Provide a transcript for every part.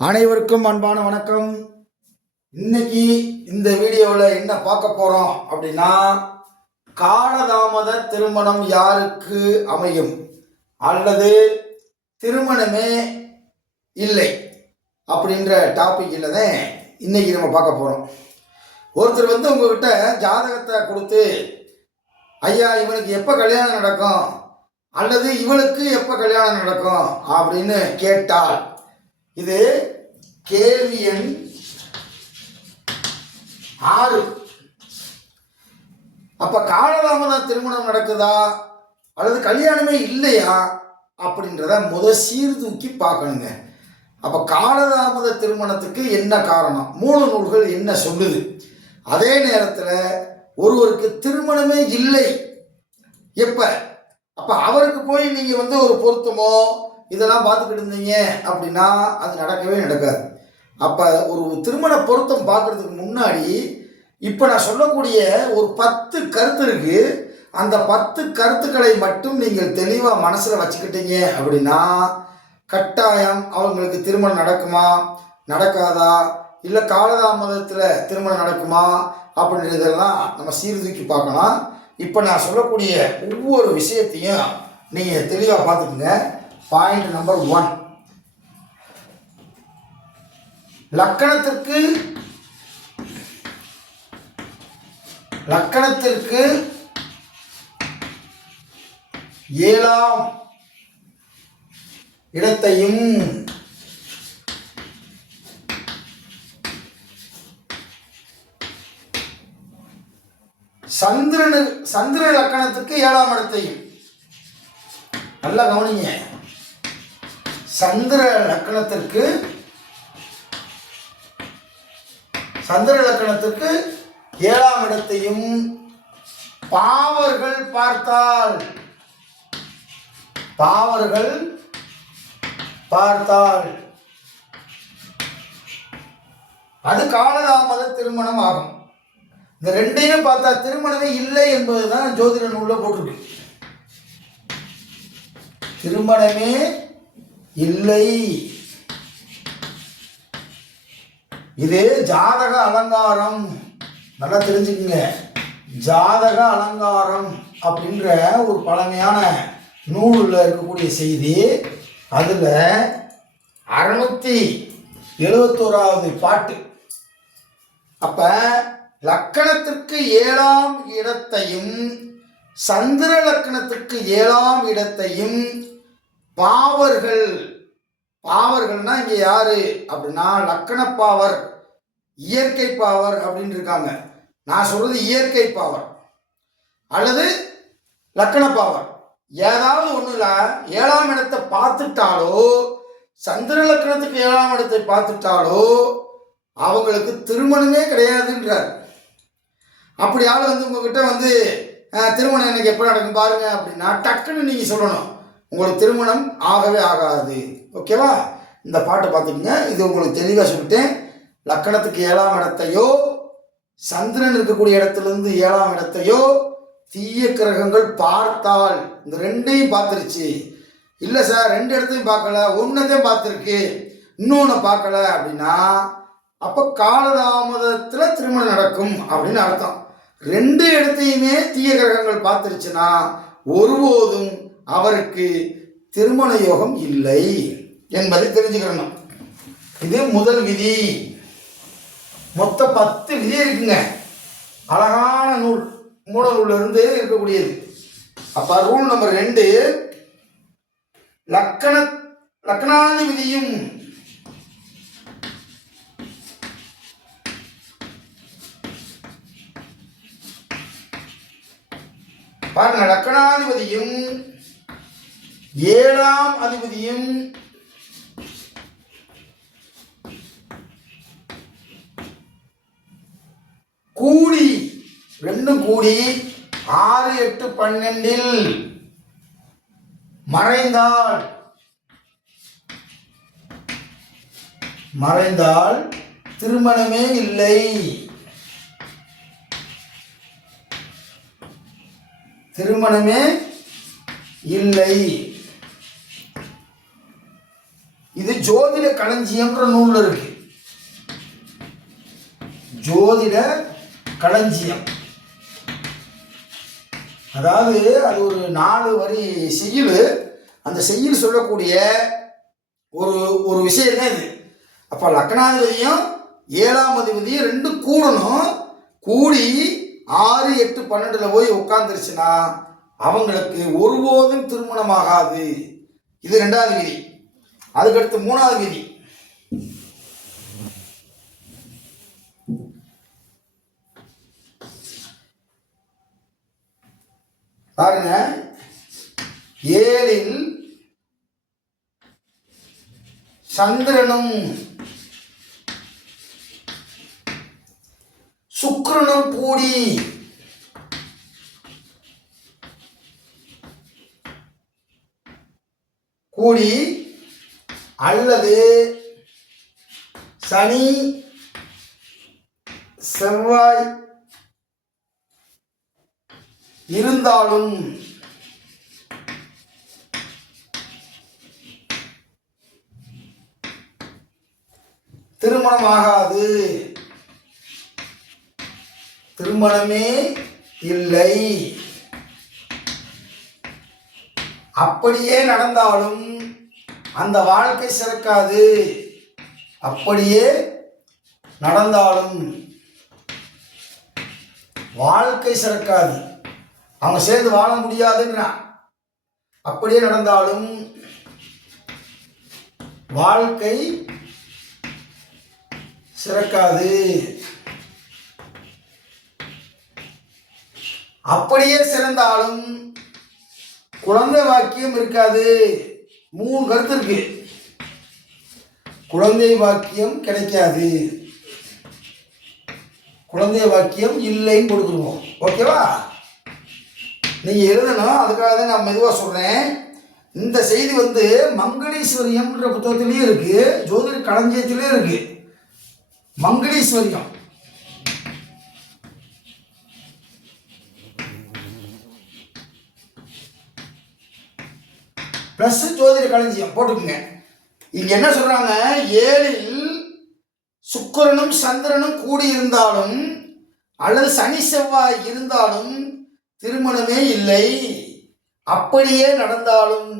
அனைவருக்கும் அன்பான வணக்கம். இன்னைக்கு இந்த வீடியோவில் என்ன பார்க்க போகிறோம் அப்படின்னா, காலதாமத திருமணம் யாருக்கு அமையும் அல்லது திருமணமே இல்லை அப்படின்ற டாபிக்கில் தான் இன்னைக்கு நம்ம பார்க்க போகிறோம். ஒருத்தர் உங்ககிட்ட ஜாதகத்தை கொடுத்து, ஐயா இவனுக்கு எப்போ கல்யாணம் நடக்கும் அல்லது இவளுக்கு எப்போ கல்யாணம் நடக்கும் அப்படின்னு கேட்டால், இது கேள்வி எண் 6. அப்ப காலதாமத திருமணம் நடக்குதா அல்லது கல்யாணமே இல்லையா அப்படின்றத சீர்தூக்கி பார்க்கணுங்க. அப்ப காலதாமத திருமணத்துக்கு என்ன காரணம், மூல நூல்கள் என்ன சொல்லுது, அதே நேரத்தில் ஒருவருக்கு திருமணமே இல்லை எப்ப, அப்ப அவருக்கு போய் நீங்க ஒரு பொருத்தமோ இதெல்லாம் பார்த்துக்கிட்டு இருந்தீங்க அப்படின்னா அது நடக்கவே நடக்காது. அப்போ ஒரு திருமண பொருத்தம் பார்க்குறதுக்கு முன்னாடி இப்போ நான் சொல்லக்கூடிய ஒரு 10 கருத்து இருக்குது. அந்த 10 கருத்துக்களை மட்டும் நீங்கள் தெளிவாக மனசில் வச்சுக்கிட்டீங்க அப்படின்னா கட்டாயம் அவங்களுக்கு திருமணம் நடக்குமா நடக்காதா, இல்லை காலதாமதத்தில் திருமணம் நடக்குமா அப்படின்றதெல்லாம் நம்ம சீர்தூக்கி பார்க்கலாம். இப்போ நான் சொல்லக்கூடிய ஒவ்வொரு விஷயத்தையும் நீங்கள் தெளிவாக பார்த்துக்குங்க. பாயிண்ட் நம்பர் 1, லக்கணத்திற்கு 7ஆம் இடத்தையும் சந்திர லக்கணத்துக்கு 7ஆம் இடத்தையும் நல்லா கவனிங்க. சந்திர லக்கணத்திற்கு 7ஆம் இடத்தையும் பாவர்கள் பார்த்தால் அது காலதாமத திருமணம் ஆகும். இந்த ரெண்டையும் பார்த்தா திருமணமே இல்லை என்பதுதான் ஜோதிட நூல்ல போட்டிருக்கு. திருமணமே இல்லை, இது ஜாதக அலங்காரம். நல்லா தெரிஞ்சுக்குங்க, ஜாதக அலங்காரம் அப்படின்ற ஒரு பழமையான நூலில் இருக்கக்கூடிய செய்தி. அதில் 671வது பாட்டு. அப்ப லக்கணத்திற்கு 7ஆம் இடத்தையும் சந்திர லக்கணத்திற்கு 7ஆம் இடத்தையும் பாவர்கள்னா இங்க யாரு அப்படின்னா லக்கண பாவர், இயற்கை பாவர் அப்படின்னு இருக்காங்க. நான் சொல்றது இயற்கை பாவர் அல்லது லக்கண பாவர், ஏதாவது ஒண்ணுல 7ஆம் இடத்தை பார்த்துட்டாலோ சந்திர லக்கணத்துக்கு 7ஆம் இடத்தை பார்த்துட்டாலோ அவங்களுக்கு திருமணமே கிடையாதுன்றார். அப்படி ஆள் உங்ககிட்ட திருமணம் எனக்கு எப்போ நடக்கும் பாருங்க அப்படின்னா டக்குன்னு நீங்க சொல்லணும், உங்களுக்கு திருமணம் ஆகவே ஆகாது. ஓகேவா? இந்த பாட்டை பார்த்துக்கங்க. இது உங்களுக்கு தெளிவாக சொல்லிட்டேன். லக்கணத்துக்கு 7ஆம் இடத்தையோ சந்திரன் இருக்கக்கூடிய இடத்துலேருந்து 7ஆம் இடத்தையோ தீய கிரகங்கள் பார்த்தால், இந்த ரெண்டையும் பார்த்துருச்சு, இல்லை சார் 2 இடத்தையும் பார்க்கல, ஒன்றத்தையும் பார்த்துருக்கு, இன்னொன்று பார்க்கல அப்படின்னா அப்போ காலதாமதத்தில் திருமணம் நடக்கும் அப்படின்னு அர்த்தம். 2 இடத்தையுமே தீய கிரகங்கள் பார்த்துருச்சுன்னா ஒருபோதும் அவருக்கு திருமண யோகம் இல்லை என்பதை தெரிஞ்சுக்கணும். இது முதல் விதி. மொத்தம் 10 விதி இருக்குங்க. அழகான நூல், மூல நூல்ல இருந்து இருக்கக்கூடியது. அப்ப ரூல் நம்பர் 2, லக்கணாதிபதியும் பாருங்க, லக்கணாதிபதியும் 7ஆம் அதிபதியும் கூடி 2 கூடி 6, 8, 12 மறைந்தால் திருமணமே இல்லை. திருமணமே இல்லை. இது ஜோதிட களஞ்சியம்ன்ற நூல் இருக்கு. ஜோதிட களஞ்சியம், அதாவது அது ஒரு 4 வரி செய்யுள். அந்த செய்யுள் சொல்லக்கூடிய ஒரு ஒரு விஷயம் தான் இது. அப்போ லக்னாதிபதியும் 7ஆம் அதிபதியும் 2 கூடணும். கூடி 6, 8, 12 போய் உட்காந்துருச்சுன்னா அவங்களுக்கு ஒருபோதும் திருமணம் ஆகாது. இது 2வது விதி. அதுக்கடுத்து 3வது விதி. பாருங்க, 7ல் சந்திரனும் சுக்கிரனும் கூடி அல்லது சனி செவ்வாய் இருந்தாலும் திருமணம் ஆகாது. திருமணமே இல்லை. அப்படியே நடந்தாலும் அந்த வாழ்க்கை சிறக்காது. அப்படியே நடந்தாலும் வாழ்க்கை சிறக்காது. அவங்க சேர்ந்து வாழ முடியாதுங்கிறான். அப்படியே நடந்தாலும் வாழ்க்கை சிறக்காது. அப்படியே சிறந்தாலும் குழந்தை வாக்கியம் இருக்காது. 3 கருத்து இருக்கு. குழந்தை வாக்கியம் கிடைக்காது, குழந்தை வாக்கியம் இல்லைன்னு கொடுத்துருவோம். ஓகேவா? நீங்கள் எழுதணும். அதுக்காக தான் நான் மெதுவாக சொல்கிறேன். இந்த செய்தி மங்களீஸ்வரியம்ன்ற புத்தகத்திலையும் இருக்குது, ஜோதிட களஞ்சியத்திலையும் இருக்குது. மங்களீஸ்வரியம் ப்ளஸ் ஜோதிட களஞ்சியம் போட்டுக்குங்க. இங்க என்ன சொல்றாங்க, 7ல் சுக்கிரனும் சந்திரனும் கூடியிருந்தாலும் அல்லது சனி செவ்வாய் இருந்தாலும் திருமணமே இல்லை. அப்படியே நடந்தாலும்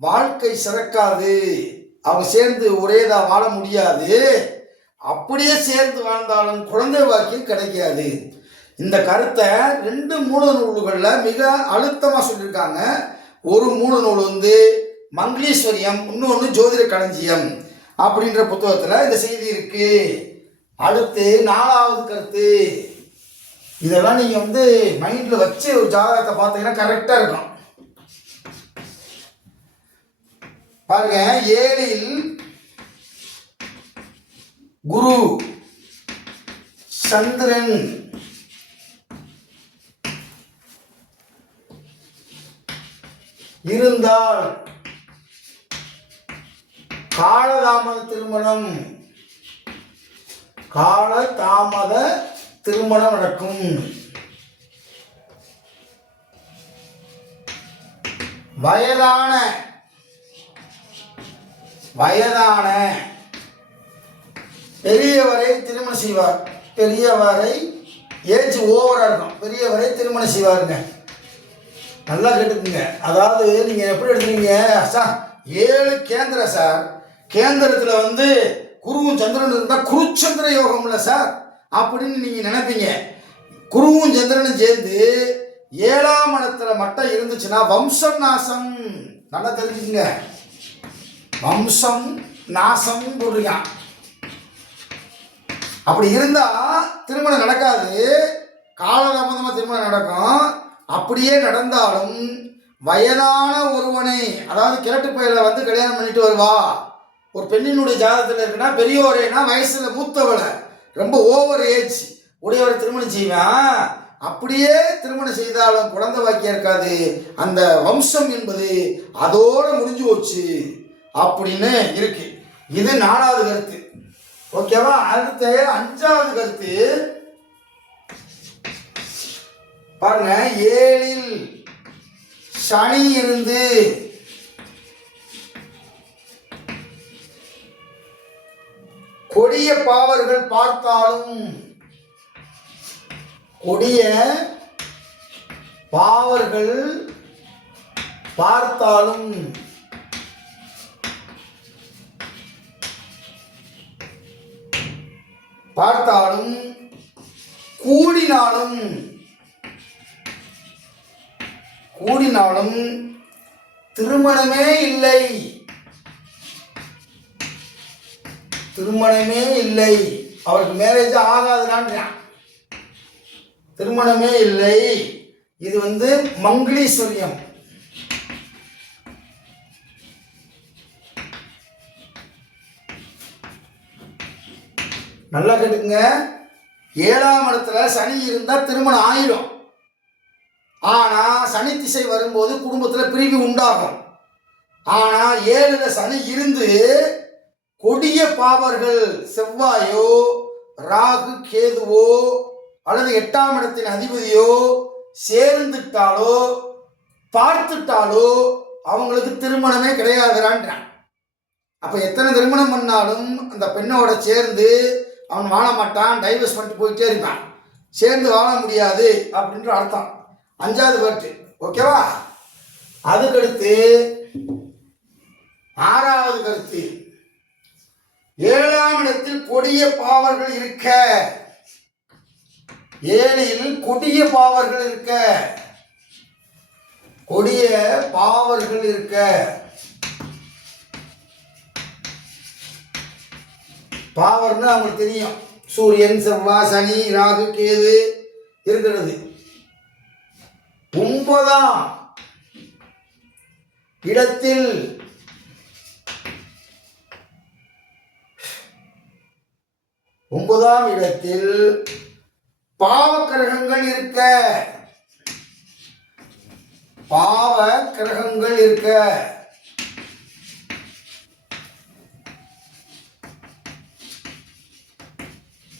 வாழ்க்கை சிறக்காது. அவங்க சேர்ந்து ஒரேதா வாழ முடியாது. அப்படியே சேர்ந்து வாழ்ந்தாலும் குழந்தை வாக்கியம் கிடைக்காது. இந்த கருத்தை 2 மூல நூல்களில் மிக அழுத்தமாக சொல்லியிருக்காங்க. ஒரு மூல நூல் மங்களீஸ்வரியம், இன்னொன்று ஜோதிட களஞ்சியம் அப்படின்ற புத்தகத்தில் இந்த செய்தி இருக்கு. அடுத்து 4வது கருத்து. இதெல்லாம் நீங்கள் மைண்டில் வச்சு ஒரு ஜாதகத்தை பார்த்தீங்கன்னா கரெக்டாக இருக்கும். பாருங்க, 7ல் குரு சந்திரன் இருந்தால் காலதாமத திருமணம் நடக்கும். வயதான பெரியவரை திருமணம் செய்வார். பெரியவரை ஏஜ் ஓவரா இருக்கும், பெரியவரை திருமணம் செய்வாருங்க. நல்லா கேட்டுக்குங்க. அதாவது நீங்கள் எப்படி எடுத்துறீங்க சார், 7 கேந்திரம் சார். கேந்திரத்தில் குருவும் சந்திரன் இருந்தால் குருச்சந்திர யோகம் இல்லை சார் அப்படின்னு நீங்கள் நினைப்பீங்க. குருவும் சந்திரனும் சேர்ந்து 7ஆம் இடத்துல மட்டும் இருந்துச்சுன்னா வம்சம் நாசம். நல்லா தெரிஞ்சுக்குங்க, வம்சம் நாசம் போடுறீங்க. அப்படி இருந்தால் திருமணம் நடக்காது, காலதாமதமாக திருமணம் நடக்கும். அப்படியே நடந்தாலும் வயதான ஒருவனை, அதாவது கிழட்டு பயில கல்யாணம் பண்ணிட்டு வருவா. ஒரு பெண்ணினுடைய ஜாதகத்தில் இருக்குன்னா பெரியோரேனா வயசில் மூத்தவளை, ரொம்ப ஓவர் ஏஜ் உடையவரை திருமணம் செய்வேன். அப்படியே திருமணம் செய்தாலும் குழந்தை வாக்கியம் இருக்காது. அந்த வம்சம் என்பது அதோட முடிஞ்சு போச்சு அப்படின்னு இருக்கு. இது 4வது கருத்து. ஓகேவா? அடுத்த 5வது கருத்து பாருங்க, 7ல் சனி இருந்து கொடிய பாவர்கள் பார்த்தாலும், கொடிய பாவர்கள் பார்த்தாலும், பார்த்தாலும் கூடினாலும், கூடினாலும் திருமணமே இல்லை, திருமணமே இல்லை, அவருக்கு மேரேஜ் ஆகாதுனான், திருமணமே இல்லை. இது மங்களீஸ்வரியம். நல்லா கேட்டுங்க. 7ஆம் இடத்துல சனி இருந்தா திருமணம் ஆயிடும். ஆனா சனி திசை வரும்போது குடும்பத்துல பிரிவு உண்டாகும். ஆனா 7ல சனி இருந்து கொடிய பாவர்கள் செவ்வாயோ ராகு கேதுவோ அல்லது 8ஆம் இடத்தின் அதிபதியோ சேர்ந்துட்டாலோ பார்த்துட்டாலோ அவங்களுக்கு திருமணமே கிடையாதுறான்றான். அப்ப எத்தனை திருமணம் பண்ணாலும் அந்த பெண்ணோட சேர்ந்து அவன் வாழ மாட்டான், டைவர்ஸ் பண்ணிட்டு போயிட்டே இருப்பான், சேர்ந்து வாழ முடியாது அப்படின்ற அர்த்தம். 5வது பாட்டு ஓகேவா. அதுக்கடுத்து 6வது கருத்து, 7ஆம் இடத்தில் கொடிய பாவர்கள் இருக்க, 7ல் கொடிய பாவர்கள் இருக்க, கொடிய பாவர்கள் இருக்க, பாவர்னு அவங்களுக்கு தெரியும். சூரியன் செவ்வாய் சனி ராகு கேது இருக்கிறது. 9ஆம் இடத்தில் பாவ கிரகங்கள் இருக்க, பாவ கிரகங்கள் இருக்க,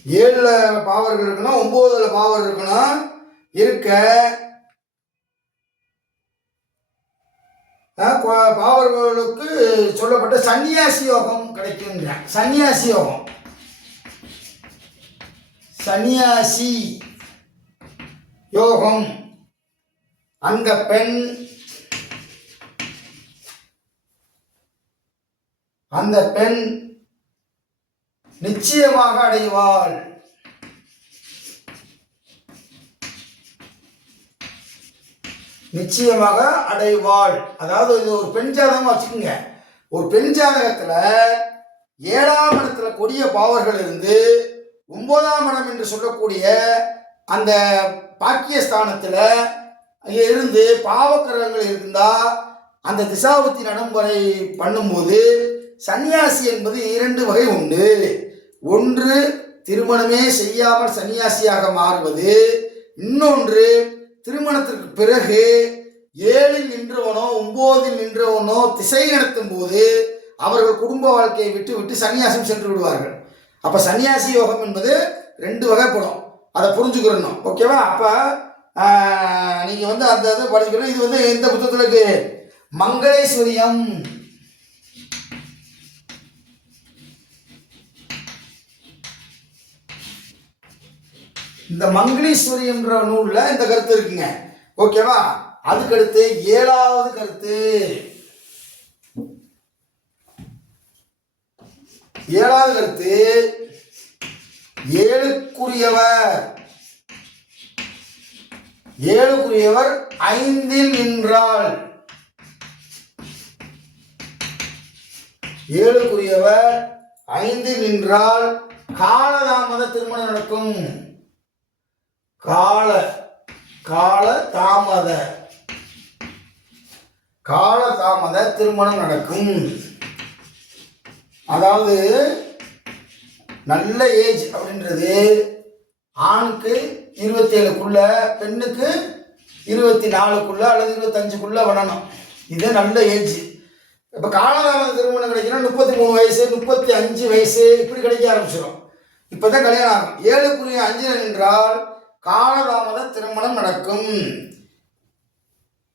7ல பாவர்கள் இருக்கணும், 9ல பாவர் இருக்கணும் இருக்க, பாவர்களுக்கு சொல்லப்பட்ட சன்னியாசி யோகம் கிடைக்கும். சன்னியாசி யோகம், சன்னியாசி யோகம் அந்த பெண் நிச்சயமாக அடைவாள். நிச்சயமாக அடைவாள். அதாவது இது ஒரு பெண் ஜாதகமா வச்சுக்கோங்க. ஒரு பெண் ஜாதகத்துல 7ஆம் இடத்துல கொடிய பாவர்கள் இருந்து 9ஆம் இடம் என்று சொல்லக்கூடிய அந்த பாக்கியஸ்தானத்துல இருந்து பாவக்கிரகங்கள் இருந்தா அந்த திசாபுத்தி நடைமுறை பண்ணும்போது சன்னியாசி என்பது 2 வகை உண்டு. ஒன்று திருமணமே செய்யாமல் சன்னியாசியாக மாறுவது, இன்னொன்று திருமணத்திற்கு பிறகு 7ல் நின்றவனோ 9ல் நின்றவனோ திசை நடத்தும் போது அவர்கள் குடும்ப வாழ்க்கையை விட்டு விட்டு சன்னியாசம் சென்று விடுவார்கள். அப்ப சன்னியாசி யோகம் என்பது 2 வகைப்படும், அதை புரிஞ்சுக்கிறணும். ஓகேவா. அப்ப நீங்க அந்த இதை படிச்சுக்கணும். இது எந்த புத்தகத்துல இருக்கு? மங்களேஸ்வரியம். இந்த மங்களீஸ்வரியம்ன்ற நூல்ல இந்த கருத்து இருக்குங்க. ஓகேவா. அதுக்கடுத்து 7வது கருத்து, 7வது கருத்து, 7க்குரியவர் 5ல் நின்றால், 7க்குரியவர் 5ல் நின்றால் காலதாமத திருமணம் நடக்கும். கால தாமத திருமணம் நடக்கும். அதாவது நல்ல ஏஜ் அப்படின்றது ஆணுக்கு 27க்குள்ள, பெண்ணுக்கு 24க்குள்ள அல்லது 25க்குள்ள வரணும். இது நல்ல ஏஜ். இப்போ காலதாமத திருமணம் கிடைக்கணும் 33 வயசு 35 வயசு இப்படி கிடைக்க ஆரம்பிச்சிடும். இப்போதான் கல்யாணம் ஆகும். 7க்குரிய 5ல் நின்றால் காலதாமத திருமணம் நடக்கும்.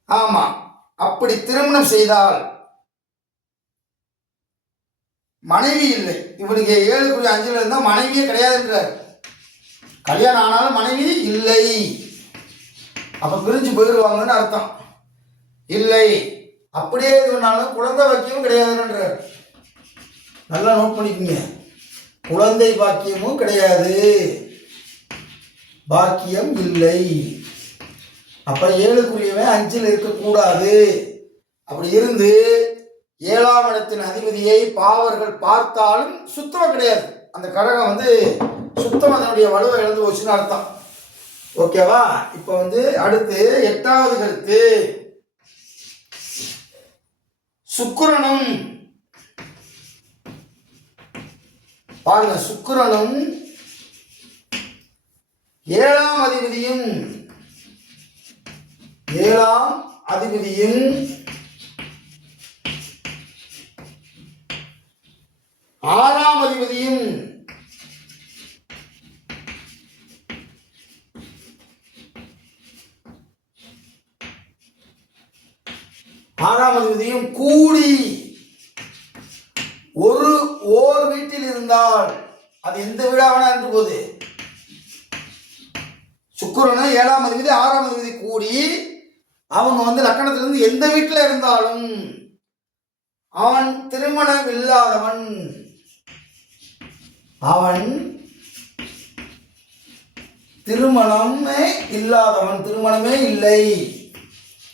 ஆமா, அப்படி திருமணம் செய்தால் மனைவி இல்லை. இவனுக்கு 7.5 இருந்தால் மனைவியே கிடையாதுன்றார். கல்யாணம் ஆனாலும் மனைவி இல்லை, அப்போ பிரிஞ்சு போயிடுவாங்கன்னு அர்த்தம். இல்லை, அப்படியே இருந்தாலும் குழந்தை பாக்கியமும் கிடையாதுன்றார். நல்லா நோட் பண்ணிக்கோங்க, குழந்தை பாக்கியமும் கிடையாது, பாக்கியம் இல்லை. அப்போ 7க்குரியவன் 5ல் இருக்கக்கூடாது. அப்படி இருந்து 7ஆம் இடத்தின் அதிபதியை பாவர்கள் பார்த்தாலும் சுத்தமாக கிடையாது. அந்த கடகம் வந்து சுத்தம் அதனுடைய வலுவை இழந்து போச்சுன்னு அர்த்தம். ஓகேவா? இப்போ வந்து அடுத்து 8வது கருத்து, சுக்கிரனும் பாருங்க, சுக்கிரனும் 7ஆம் அதிபதியும் 6ஆம் அதிபதியும் 6ஆம் அதிபதியும் கூடி ஓர் வீட்டில் இருந்தால் அது எந்த வீடாக என்று போது, சுக்கிரனும் 7ஆம் அதிபதி 6ஆம் அதிபதி கூடி அவங்க வந்து லக்கணத்திலிருந்து எந்த வீட்டில் இருந்தாலும் அவன் திருமணம் இல்லாதவன், அவன் திருமணமே இல்லாதவன், திருமணமே இல்லை,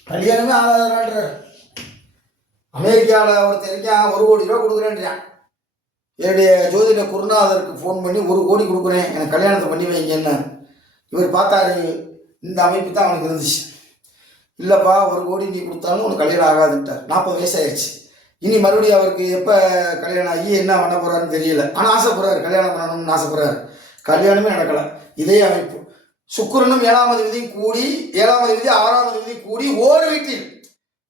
கல்யாணமே ஆகாதன்ற. அமெரிக்காவில் ஒருத்தர் இருக்கான், 1 கோடி ரூபா கொடுக்குறேன்றான். என்னுடைய ஜோதிட குருநாதருக்கு ஃபோன் பண்ணி 1 கோடி கொடுக்குறேன், எனக்கு கல்யாணத்தை பண்ணி வைங்கன்னு. இவர் பார்த்தாரு, இந்த அமைப்பு தான் அவனுக்கு இருந்துச்சு. இல்லைப்பா, 1 கோடி நீ கொடுத்தாலும் உனக்கு கல்யாணம் ஆகாதுன்ட்டார். 40 வயசு ஆயிடுச்சு. இனி மறுபடியும் அவருக்கு எப்போ கல்யாணம் ஆகி என்ன பண்ண போகிறாருன்னு தெரியல. ஆனால் ஆசைப்படுறாரு, கல்யாணம் பண்ணணும்னு ஆசைப்படுறாரு. கல்யாணமே நடக்கலை. இதே அமைப்பு சுக்கிரனும் 7ஆம் அதிபதியும் கூடி, 7ஆம் அதிபதி 6ஆம் அதிபதி கூடி ஓர் வீட்டில்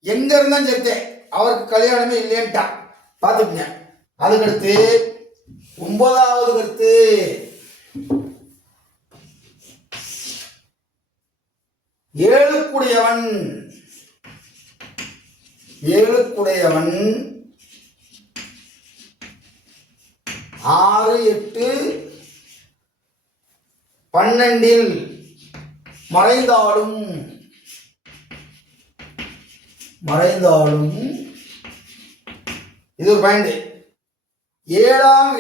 எங்கே இருந்தாலும் சேர்த்தேன் அவருக்கு கல்யாணமே இல்லைன்ட்டான். பார்த்துக்குங்க. அதுக்கடுத்து 9வது கருத்து, ஏழுக்குடையவன் 6, 8, 12 மறைந்தாலும் இது ஒரு பாயிண்ட். 7ஆம்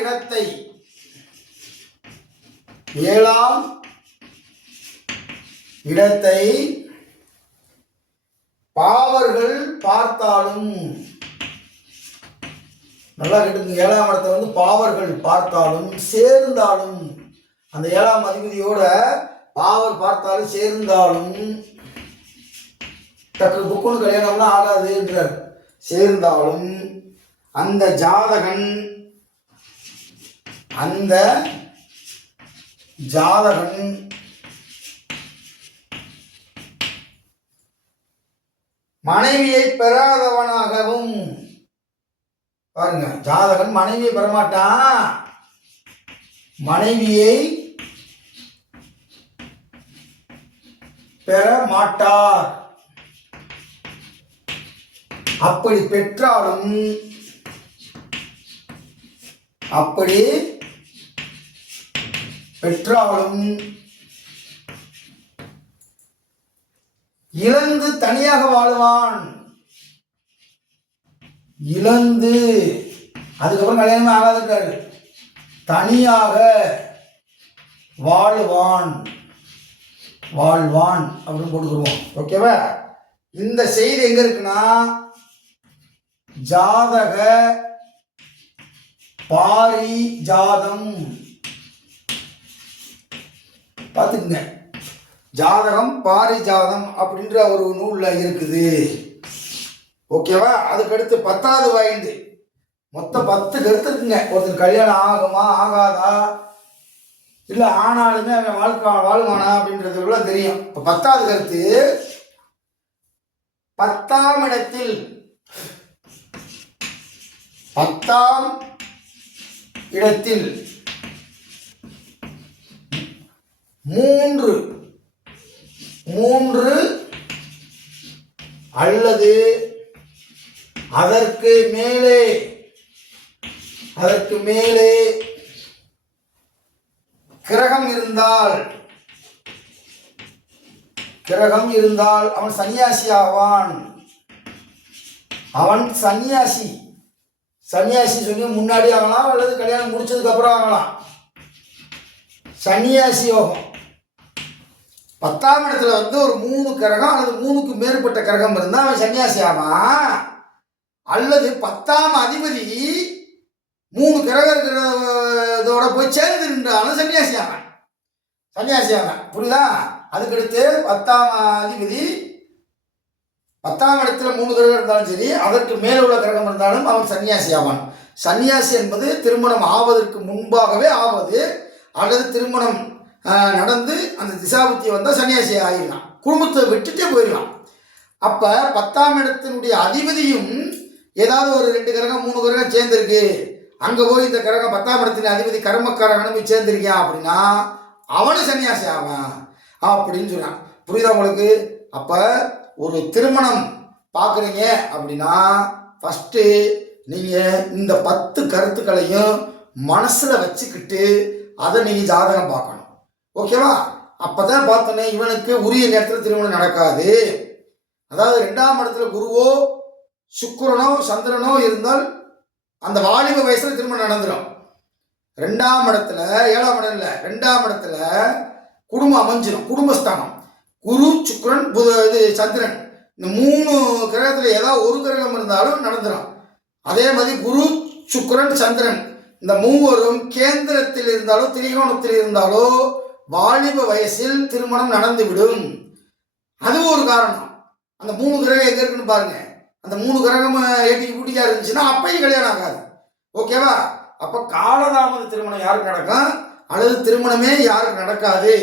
இடத்தை பாவர்கள் பார்த்தாலும், நல்லா கேட்டுங்க, 7ஆம் இடத்தை வந்து பாவர்கள் பார்த்தாலும் சேர்ந்தாலும், அந்த 7ஆம் அதிபதியோட பாவர் பார்த்தாலும் சேர்ந்தாலும், டக்கு புக்குன்னு கல்யாணம்லாம் ஆகாது என்றார். சேர்ந்தாலும் அந்த ஜாதகன் மனைவியை பெறாதவனாகவும், பாருங்க, ஜாதகன் மனைவியை பெறமாட்டான், மனைவியை பெற மாட்டார். அப்படி பெற்றாலும் இழந்து தனியாக வாழ்வான். அதுக்கப்புறம் கல்யாணமே ஆகாதுன்றாரு. தனியாக வாழ்வான் அப்படின்னு போட்டுக்குருவோம். ஓகேவா? இந்த செய்தி எங்க இருக்குன்னா, ஜாதக பாரிஜாதம் பார்த்துக்குங்க. ஜாதகம் பாரிஜாதம் அப்படின்ற ஒரு நூல்ல இருக்குது. ஓகேவா? அதுக்கடுத்து 10வது பாயிண்ட், மொத்தம் 10 கருத்து இருக்குங்க. ஒருத்தர் கல்யாணம் ஆகுமா ஆகாதா, இல்லை ஆனாலுமே அவன் வாழ்வானா அப்படின்றதுக்குள்ள தெரியும். இப்போ 10வது கருத்து, 10ஆம் இடத்தில் 3 அல்லது அதற்கு மேலே அதற்கு மேலே கிரகம் இருந்தால் அவன் சன்னியாசி ஆவான். அவன் சன்னியாசி சொல்லி முன்னாடி ஆகலாம் அல்லது கல்யாணம் முடிச்சதுக்கு அப்புறம் ஆகலாம். சன்னியாசி யோகம் 10ஆம் இடத்துல ஒரு 3 கிரகம் அல்லது 3க்கு மேற்பட்ட கிரகம் இருந்தால் அவன் சன்னியாசி ஆவான். அல்லது 10ஆம் அதிபதி 3 கிரகம் இருக்கிறதோட போய் சேர்ந்து நின்றாலும் சன்னியாசி ஆவான். புரியுதா? அதுக்கடுத்து 10ஆம் அதிபதி 10ஆம் இடத்துல 3 கிரகம் இருந்தாலும் சரி, அதற்கு மேலே உள்ள கிரகம் இருந்தாலும் அவன் சன்னியாசி ஆவான். சன்னியாசி என்பது திருமணம் ஆவதற்கு முன்பாகவே ஆவது, அல்லது திருமணம் நடந்து அந்த திசாபுத்தி வந்தால் சன்னியாசி ஆகிடலாம், குடும்பத்தை விட்டுட்டே போயிடலாம். அப்போ 10ஆம் இடத்தினுடைய அதிபதியும் ஏதாவது ஒரு 2 கிரகம் 3 கிரகம் சேர்ந்துருக்கு, அங்கே போய் இந்த கிரகம் 10ஆம் இடத்தின் அதிபதி கர்மக்காரன் போய் சேர்ந்துருக்கான் அப்படின்னா அவனும் சன்னியாசி ஆவான் அப்படின்னு சொன்னான். புரியுதா உங்களுக்கு? அப்போ ஒரு திருமணம் பார்க்குறீங்க அப்படின்னா ஃபஸ்ட்டு நீங்கள் இந்த 10 கருத்துக்களையும் மனசில் வச்சுக்கிட்டு அதை நீங்கள் ஜாதகம் பார்க்கணும். ஓகேவா? அப்போ தான் பார்த்தோன்னே இவனுக்கு உரிய நேரத்தில் திருமணம் நடக்காது. அதாவது 2ஆம் இடத்துல குருவோ சுக்கிரனோ சந்திரனோ இருந்தால் அந்த வாலிப வயசில் திருமணம் நடந்துடும். 2ஆம் இடத்துல 7ஆம் இடம் இல்லை, 2ஆம் இடத்துல குடும்பம் அமைஞ்சிடும். குடும்பஸ்தானம் குரு சுக்கிரன் சந்திரன், இந்த 3 கிரகத்தில் ஏதாவது ஒரு கிரகம் இருந்தாலும் நடந்துடும். அதே மாதிரி குரு சுக்கிரன் சந்திரன் இந்த 3வரும் கேந்திரத்தில் இருந்தாலோ திரிகோணத்தில் இருந்தாலோ வாலிப வயசில் திருமணம் நடந்துவிடும். அது ஒரு காரணம். அந்த 3 கிரகம் எங்கே இருக்குன்னு பாருங்க. அந்த 3 கிரகம் ஏட்டிக்கு பூட்டிக்கா இருந்துச்சுன்னா அப்பையும் கல்யாணம் ஆகாது. ஓகேவா? அப்போ காலதாமத திருமணம் யாருக்கு நடக்கும் அல்லது திருமணமே யாருக்கு நடக்காது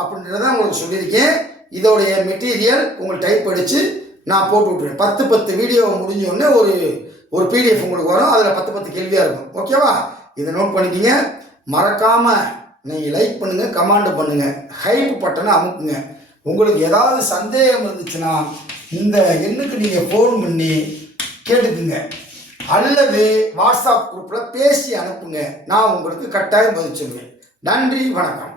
அப்படின்றத உங்களுக்கு சொல்லியிருக்கேன். இதோடைய மெட்டீரியல் உங்களுக்கு டைப் அடித்து நான் போட்டு விட்டுருவேன். 10 வீடியோ முடிஞ்சோடனே ஒரு பிடிஎஃப் உங்களுக்கு வரும். அதில் 10 கேள்வியாக இருக்கும். ஓகேவா? இதை நோட் பண்ணிக்கிங்க. மறக்காமல் நீங்கள் லைக் பண்ணுங்கள், கமெண்ட் பண்ணுங்கள், ஹைப் பட்டனை அமுக்குங்க. உங்களுக்கு ஏதாவது சந்தேகம் இருந்துச்சுன்னா இந்த எண்ணுக்கு நீங்கள் ஃபோன் பண்ணி கேட்டுக்குங்க, அல்லது வாட்ஸ்அப் குரூப்பில் பேசி அனுப்புங்க. நான் உங்களுக்கு கட்டாயம் பதில் சொல்லுவேன். நன்றி, வணக்கம்.